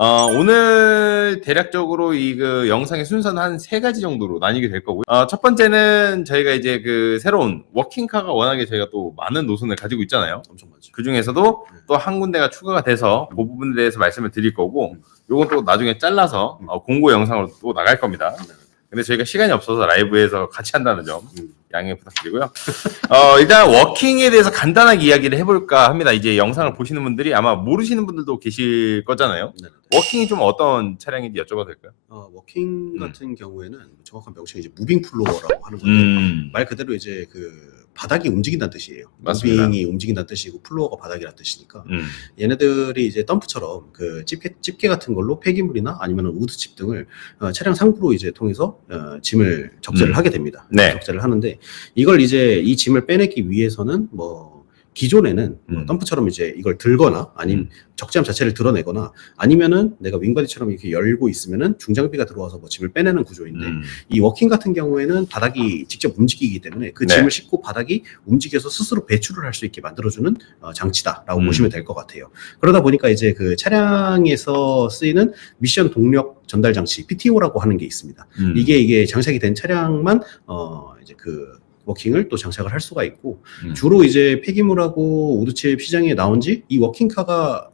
어, 오늘 대략적으로 이 그 영상의 순서는 한 세 가지 정도로 나뉘게 될 거고요. 어, 첫 번째는 저희가 이제 그 새로운 워킹카가 워낙에 저희가 또 많은 노선을 가지고 있잖아요. 엄청 많죠. 그 중에서도 또 한 군데가 추가가 돼서 그 부분에 대해서 말씀을 드릴 거고, 요건 또 나중에 잘라서 어, 공고 영상으로 또 나갈 겁니다. 근데 저희가 시간이 없어서 라이브에서 같이 한다는 점 음. 양해 부탁드리고요. 어, 일단 워킹에 대해서 간단하게 이야기를 해볼까 합니다. 이제 영상을 보시는 분들이 아마 모르시는 분들도 계실 거잖아요. 네 네. 워킹이 좀 어떤 차량인지 여쭤봐도 될까요? 어, 워킹 음. 같은 경우에는 정확한 명칭이 이제 무빙 플로어라고 하는 건데 음, 말 그대로 이제 그 바닥이 움직인다는 뜻이에요. 맞습니다. 무빙이 움직인다는 뜻이고 플로어가 바닥이라는 뜻이니까 음, 얘네들이 이제 덤프처럼 그 집게 집게 같은 걸로 폐기물이나 아니면 우드칩 등을 어, 차량 상부로 이제 통해서 어, 짐을 적재를 음. 하게 됩니다. 네. 적재를 하는데 이걸 이제 이 짐을 빼내기 위해서는 뭐 기존에는 뭐 음. 덤프처럼 이제 이걸 들거나 아니면 음. 적재함 자체를 드러내거나 아니면은 내가 윙바디처럼 이렇게 열고 있으면은 중장비가 들어와서 뭐 짐을 빼내는 구조인데 음, 이 워킹 같은 경우에는 바닥이 직접 움직이기 때문에 그 네. 짐을 싣고 바닥이 움직여서 스스로 배출을 할 수 있게 만들어주는 어, 장치다라고 음. 보시면 될 것 같아요. 그러다 보니까 이제 그 차량에서 쓰이는 미션 동력 전달 장치 (PTO라고) 하는 게 있습니다. 음. 이게 이게 장착이 된 차량만 어 이제 그 워킹을 또 장착을 할 수가 있고 음. 주로 이제 폐기물하고 우드칩 시장에 나온 지 이 워킹카가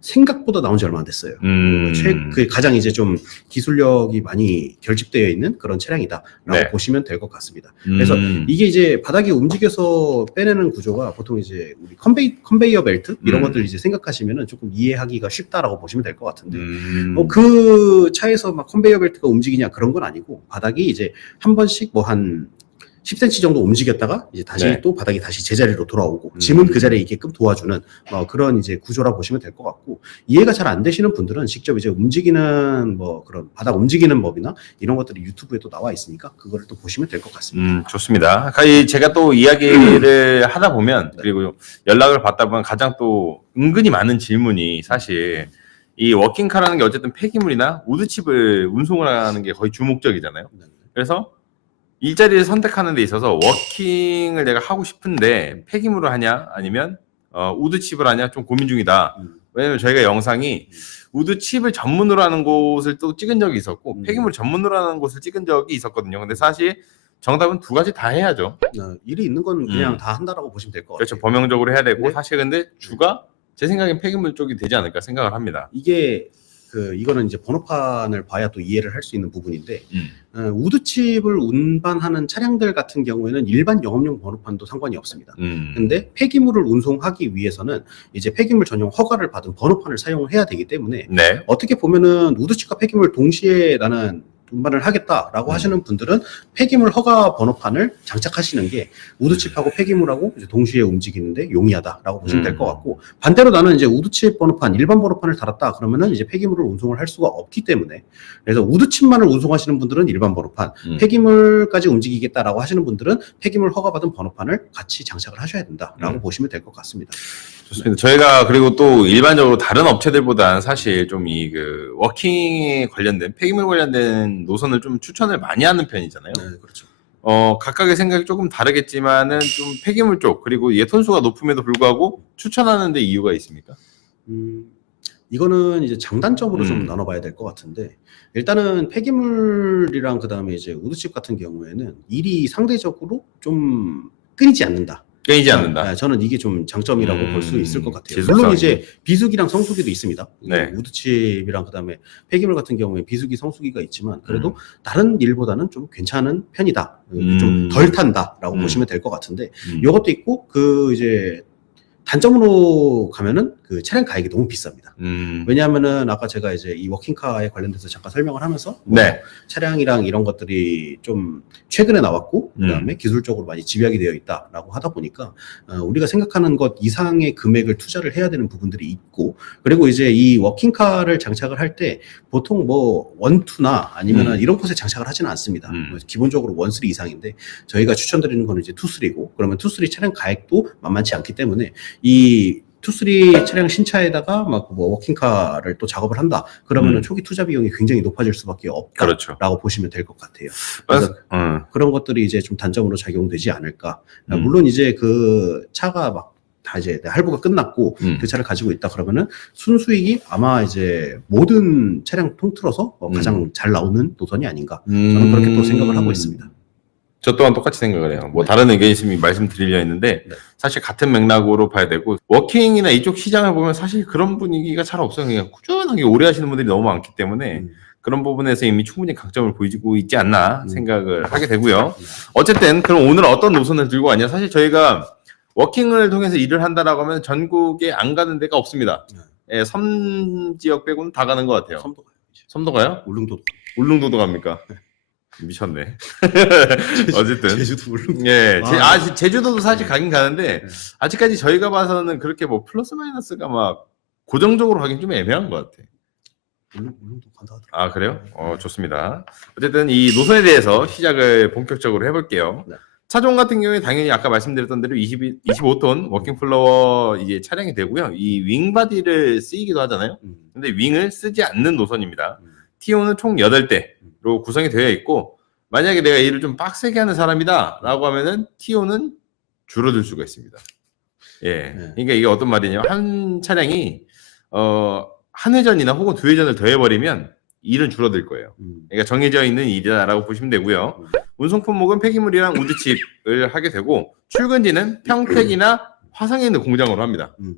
생각보다 나온 지 얼마 안 됐어요. 음. 최, 그 가장 이제 좀 기술력이 많이 결집되어 있는 그런 차량이다라고 네. 보시면 될 것 같습니다. 그래서 음. 이게 이제 바닥이 움직여서 빼내는 구조가 보통 이제 우리 컨베이, 컨베이어 벨트 이런 음. 것들 이제 생각하시면은 조금 이해하기가 쉽다라고 보시면 될 것 같은데 음. 어, 그 차에서 막 컨베이어 벨트가 움직이냐 그런 건 아니고 바닥이 이제 한 번씩 뭐한 10cm 정도 움직였다가 이제 다시 네. 또 바닥이 다시 제자리로 돌아오고 음. 짐은 그 자리에 있게끔 도와주는 어, 그런 이제 구조라 보시면 될 것 같고 이해가 잘 안 되시는 분들은 직접 이제 움직이는 뭐 그런 바닥 움직이는 법이나 이런 것들이 유튜브에 또 나와 있으니까 그거를 또 보시면 될 것 같습니다. 음, 좋습니다. 가- 제가 또 이야기를 하다 보면 네. 그리고 연락을 받다 보면 가장 또 은근히 많은 질문이 사실 이 워킹카라는 게 어쨌든 폐기물이나 우드칩을 운송을 하는 게 거의 주목적이잖아요. 네. 그래서 일자리를 선택하는 데 있어서 워킹을 내가 하고 싶은데 폐기물을 하냐 아니면 어, 우드칩을 하냐 좀 고민 중이다. 음. 왜냐면 저희가 영상이 우드칩을 전문으로 하는 곳을 또 찍은 적이 있었고 음. 폐기물 전문으로 하는 곳을 찍은 적이 있었거든요. 근데 사실 정답은 두 가지 다 해야죠. 어, 일이 있는 건 그냥 음. 다 한다라고 보시면 될 것 같아요. 그렇죠. 범용적으로 해야 되고 네. 사실 근데 주가 제 생각엔 폐기물 쪽이 되지 않을까 생각을 합니다. 이게 그 이거는 이제 번호판을 봐야 또 이해를 할 수 있는 부분인데 음. 어, 우드칩을 운반하는 차량들 같은 경우에는 일반 영업용 번호판도 상관이 없습니다. 음. 근데 폐기물을 운송하기 위해서는 이제 폐기물 전용 허가를 받은 번호판을 사용을 해야 되기 때문에 네. 어떻게 보면은 우드칩과 폐기물 동시에 나는 운반을 하겠다라고 음. 하시는 분들은 폐기물 허가 번호판을 장착하시는 게 우드칩하고 폐기물하고 이제 동시에 움직이는데 용이하다라고 보시면 될것 음. 같고 반대로 나는 이제 우드칩 번호판 일반 번호판을 달았다 그러면은 이제 폐기물을 운송을 할 수가 없기 때문에 그래서 우드칩만을 운송하시는 분들은 일반 번호판 음. 폐기물까지 움직이겠다라고 하시는 분들은 폐기물 허가받은 번호판을 같이 장착을 하셔야 된다라고 음. 보시면 될 것 같습니다. 좋습니다. 저희가 그리고 또 일반적으로 다른 업체들보다는 사실 좀 이 그 워킹에 관련된 폐기물 관련된 노선을 좀 추천을 많이 하는 편이잖아요. 네, 그렇죠. 어, 각각의 생각이 조금 다르겠지만은 좀 폐기물 쪽 그리고 예톤수가 높음에도 불구하고 추천하는 데 이유가 있습니까? 음, 이거는 이제 장단점으로 좀 음. 나눠봐야 될 것 같은데 일단은 폐기물이랑 그 다음에 이제 우드칩 같은 경우에는 일이 상대적으로 좀 끊이지 않는다. 끊이지 않는다. 네, 저는 이게 좀 장점이라고 음, 볼수 있을 것 같아요. 지속성이. 물론 이제 비수기랑 성수기도 있습니다. 네. 우드칩이랑 그다음에 폐기물 같은 경우에 비수기, 성수기가 있지만 그래도 음. 다른 일보다는 좀 괜찮은 편이다. 음. 좀 덜 탄다라고 음. 보시면 될 것 같은데 음. 이것도 있고 그 이제 단점으로 가면은 그 차량 가격이 너무 비쌉니다. 음. 왜냐하면은 아까 제가 이제 이 워킹카에 관련돼서 잠깐 설명을 하면서 뭐 네. 차량이랑 이런 것들이 좀 최근에 나왔고 음. 그다음에 기술적으로 많이 집약이 되어 있다라고 하다 보니까 어, 우리가 생각하는 것 이상의 금액을 투자를 해야 되는 부분들이 있고 그리고 이제 이 워킹카를 장착을 할 때 보통 뭐 원투나 아니면은 음. 이런 곳에 장착을 하지는 않습니다. 음. 뭐 기본적으로 원쓰리 이상인데 저희가 추천드리는 거는 이제 투쓰리고 그러면 투쓰리 차량 가액도 만만치 않기 때문에 이 투쓰리 차량 신차에다가 막 뭐 워킹카를 또 작업을 한다 그러면은 음. 초기 투자 비용이 굉장히 높아질 수밖에 없다. 그렇죠. 라고 보시면 될 것 같아요. 그래서 음. 그런 것들이 이제 좀 단점으로 작용되지 않을까. 음. 물론 이제 그 차가 막 다 이제 할부가 끝났고 음. 그 차를 가지고 있다 그러면은 순수익이 아마 이제 모든 차량 통틀어서 어, 가장 음. 잘 나오는 노선이 아닌가 저는 그렇게 또 생각을 하고 있습니다. 저 또한 똑같이 생각을 해요. 뭐 네. 다른 의견 있으면 말씀드리려 했는데 네. 사실 같은 맥락으로 봐야 되고 워킹이나 이쪽 시장을 보면 사실 그런 분위기가 잘 없어요. 그냥 꾸준하게 오래 하시는 분들이 너무 많기 때문에 음. 그런 부분에서 이미 충분히 강점을 보이고 있지 않나 음. 생각을 하게 되고요. 네. 어쨌든 그럼 오늘 어떤 노선을 들고 왔냐? 사실 저희가 워킹을 통해서 일을 한다라고 하면 전국에 안 가는 데가 없습니다. 예, 섬 지역 빼고는 다 가는 것 같아요. 섬도 가요. 섬도 가요? 울릉도 울릉도도 갑니까? 미쳤네. 어쨌든 제주도 예, 제, 아. 아, 제- 제주도도 사실 가긴 가는데 네. 아직까지 저희가 봐서는 그렇게 뭐 플러스 마이너스가 막 고정적으로 가긴 좀 애매한 것 같아. 간다. 아 그래요? 어 좋습니다. 어쨌든 이 노선에 대해서 시작을 본격적으로 해볼게요. 네. 차종 같은 경우에 당연히 아까 말씀드렸던 대로 22, 25톤 워킹 플로어 이제 차량이 되고요. 이 윙바디를 쓰이기도 하잖아요. 음. 근데 윙을 쓰지 않는 노선입니다. 음. T5는 총 8대 로 구성이 되어 있고 만약에 내가 일을 좀 빡세게 하는 사람이다 라고 하면은 T5는 줄어들 수가 있습니다. 예. 네. 그러니까 이게 어떤 말이냐면 한 차량이 어, 한 회전이나 혹은 두 회전을 더해버리면 일은 줄어들 거예요. 음. 그러니까 정해져 있는 일이다라고 보시면 되고요. 음. 운송 품목은 폐기물이랑 우드칩을 하게 되고 출근지는 평택이나 화성에 있는 공장으로 합니다. 음.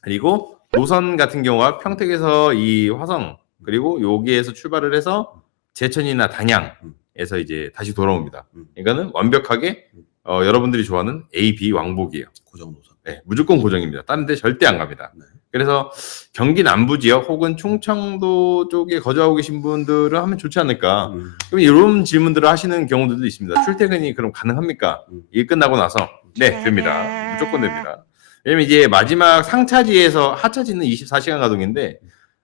그리고 노선 같은 경우가 평택에서 이 화성 그리고 여기에서 출발을 해서 제천이나 단양에서 이제 다시 돌아옵니다. 음. 이거는 완벽하게 어, 여러분들이 좋아하는 A, B 왕복이에요. 고정 노선. 네, 무조건 고정입니다. 다른 데 절대 안 갑니다. 네. 그래서 경기 남부 지역 혹은 충청도 쪽에 거주하고 계신 분들은 하면 좋지 않을까. 음. 그럼 이런 질문들을 하시는 경우들도 있습니다. 출퇴근이 그럼 가능합니까? 음. 일 끝나고 나서 네 됩니다. 무조건 됩니다. 왜냐면 이제 마지막 상차지에서 하차지는 24시간 가동인데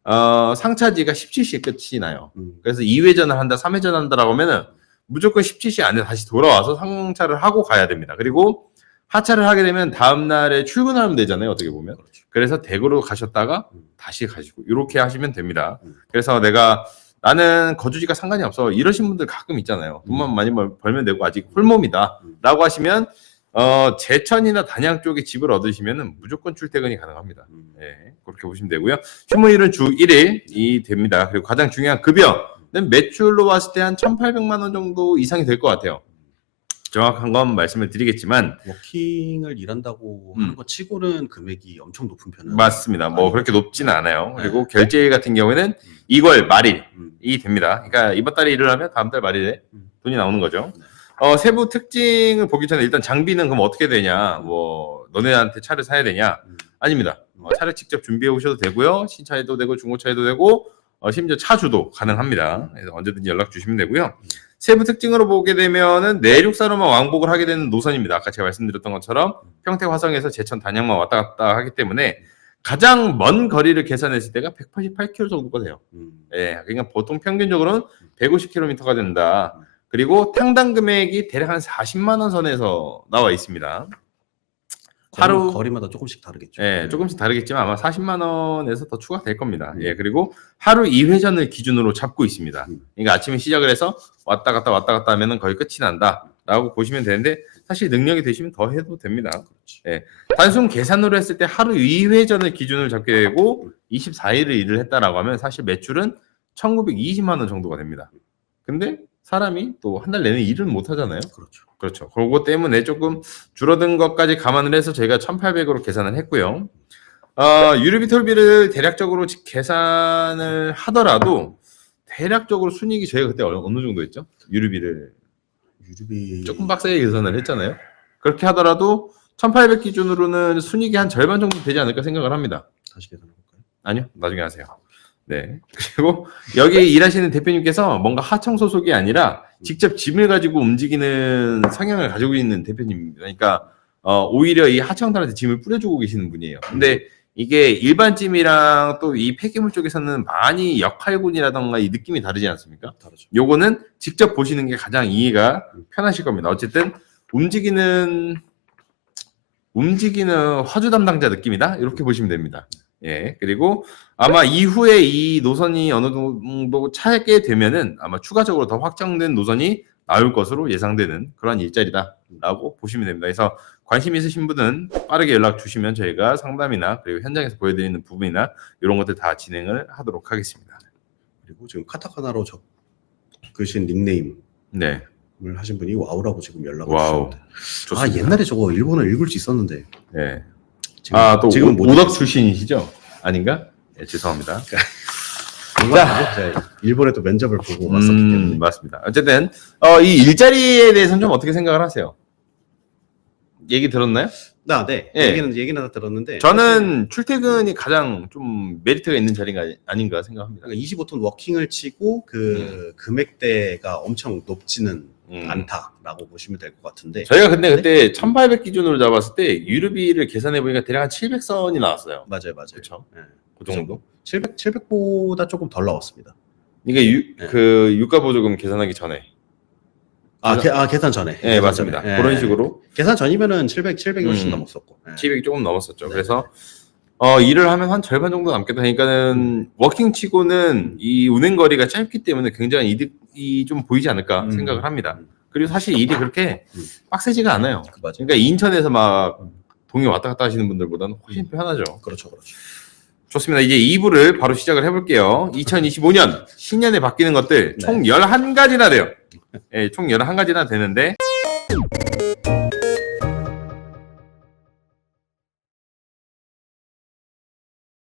어, 상차지가 17시에 끝이 나요. 음. 그래서 2회전을 한다, 3회전 한다라고 하면은 무조건 17시 안에 다시 돌아와서 상차를 하고 가야 됩니다. 그리고 하차를 하게 되면 다음 날에 출근하면 되잖아요. 어떻게 보면. 그렇죠. 그래서 대구로 가셨다가 음. 다시 가시고 이렇게 하시면 됩니다. 음. 그래서 내가 나는 거주지가 상관이 없어 이러신 분들 가끔 있잖아요. 돈만 음. 많이 벌- 벌면 되고 아직 홀몸이다 라고 하시면 어, 제천이나 단양 쪽에 집을 얻으시면은 무조건 출퇴근이 가능합니다. 음. 예, 그렇게 보시면 되고요. 휴무일은 주 1일이 됩니다. 그리고 가장 중요한 급여는 매출로 봤을 때 한 1,800만 원 정도 이상이 될 것 같아요. 정확한 건 말씀을 드리겠지만 워킹을 일한다고 음. 하는 것 치고는 금액이 엄청 높은 편은 맞습니다. 뭐 그렇게 높지는 않아요. 네. 그리고 결제일 같은 경우에는 2월 말일이 음. 됩니다. 그러니까 이번 달에 일을 하면 다음 달 말일에 음. 돈이 나오는 거죠. 네. 어, 세부 특징을 보기 전에 일단 장비는 그럼 어떻게 되냐? 뭐 너네한테 차를 사야 되냐? 음. 아닙니다. 어, 차를 직접 준비해 오셔도 되고요. 신차에도 되고 중고차에도 되고 어, 심지어 차주도 가능합니다. 그래서 언제든지 연락 주시면 되고요. 세부 특징으로 보게 되면은 내륙사로만 왕복을 하게 되는 노선입니다. 아까 제가 말씀드렸던 것처럼 평택 화성에서 제천 단양만 왔다 갔다 하기 때문에 가장 먼 거리를 계산했을 때가 188km 정도가 돼요. 음. 예, 그러니까 보통 평균적으로는 150km가 된다. 그리고 탕당 금액이 대략 한 40만 원 선에서 나와 있습니다. 하루- 거리마다 조금씩 다르겠죠. 예, 조금씩 다르겠지만 아마 40만 원에서 더 추가될 겁니다. 음. 예, 그리고 하루 2회전을 기준으로 잡고 있습니다. 음. 그러니까 아침에 시작을 해서 왔다 갔다 왔다 갔다 하면은 거의 끝이 난다라고 보시면 되는데 사실 능력이 되시면 더 해도 됩니다. 그렇지. 단순 계산으로 했을 때 하루 2회전을 기준을 잡게 되고 24일을 일을 했다라고 하면 사실 매출은 1920만 원 정도가 됩니다. 근데 사람이 또 한 달 내내 일을 못 하잖아요. 그렇죠. 그렇죠. 그거 때문에 조금 줄어든 것까지 감안을 해서 저희가 1,800으로 계산을 했고요. 어, 유류비 톨비를 대략적으로 지- 계산을 하더라도 대략적으로 순이익이 저희가 그때 어느 어느 정도 했죠? 유류비를 유류비 조금 빡세게 계산을 했잖아요. 그렇게 하더라도 1,800 기준으로는 순이익이 한 절반 정도 되지 않을까 생각을 합니다. 다시 계산해 볼까요? 아니요, 나중에 하세요. 네. 그리고 여기 일하시는 대표님께서 뭔가 하청 소속이 아니라 직접 짐을 가지고 움직이는 성향을 가지고 있는 대표님입니다. 그러니까 어, 오히려 이 하청들한테 짐을 뿌려주고 계시는 분이에요. 근데 이게 일반 짐이랑 또 이 폐기물 쪽에서는 많이 역할군이라던가 이 느낌이 다르지 않습니까? 다르죠. 요거는 직접 보시는 게 가장 이해가 편하실 겁니다. 어쨌든 움직이는 움직이는 화주 담당자 느낌이다 이렇게 보시면 됩니다. 예 그리고 아마 이후에 이 노선이 어느 정도 차게 되면은 아마 추가적으로 더 확장된 노선이 나올 것으로 예상되는 그런 일자리다라고 보시면 됩니다. 그래서 관심 있으신 분은 빠르게 연락 주시면 저희가 상담이나 그리고 현장에서 보여드리는 부분이나 이런 것들 다 진행을 하도록 하겠습니다. 그리고 지금 카타카나로 적으신 닉네임을 네, 하신 분이 와우라고 지금 연락을 와우, 주셨는데 좋습니다. 아 옛날에 저거 일본어 읽을 수 있었는데 네. 지금, 아, 또 지금 오- 읽겠어요. 출신이시죠? 아닌가? 네, 죄송합니다. 자, 제가 일본에도 면접을 보고 왔었기 때문에 음, 맞습니다. 어쨌든 어, 이 일자리에 대해서는 좀 어떻게 생각을 하세요? 얘기 들었나요? 아, 네. 예. 얘기는 얘기는 다 들었는데 저는 출퇴근이 가장 좀 메리트가 있는 자리가 아닌가 생각합니다. 그러니까 25톤 워킹을 치고 그 금액대가 엄청 높지는 음. 않다라고 보시면 될 것 같은데 저희가 근데 그때 1800 기준으로 잡았을 때 유류비를 계산해 보니까 대략 한 700선이 나왔어요. 맞아요, 맞아요. 그렇죠. 예. 그 정도. 700 700보다 조금 덜 나왔습니다. 이게 유, 네. 그 유가 보조금 계산하기 전에. 아, 계산- 계, 아 계산 전에. 네, 계산 맞습니다. 전에. 예. 그런 식으로 계산 전이면은 700 700이 훨씬 음. 넘었었고. 예. 700이 조금 넘었었죠. 네. 그래서 어, 일을 하면 한 절반 정도 남겠다. 그러니까는 워킹 치고는 이 운행 거리가 짧기 때문에 굉장히 이득이 좀 보이지 않을까 음. 생각을 합니다. 음. 그리고 사실 일이 그렇게 음. 빡세지가 않아요. 그. 그러니까 인천에서 막 동해 왔다 갔다 하시는 분들보다는 훨씬 편하죠. 그렇죠, 그렇죠. 좋습니다. 이제 2부를 바로 시작을 해볼게요. 2025년 신년에 바뀌는 것들 네. 총 11가지나 돼요. 예, 총 11가지나 되는데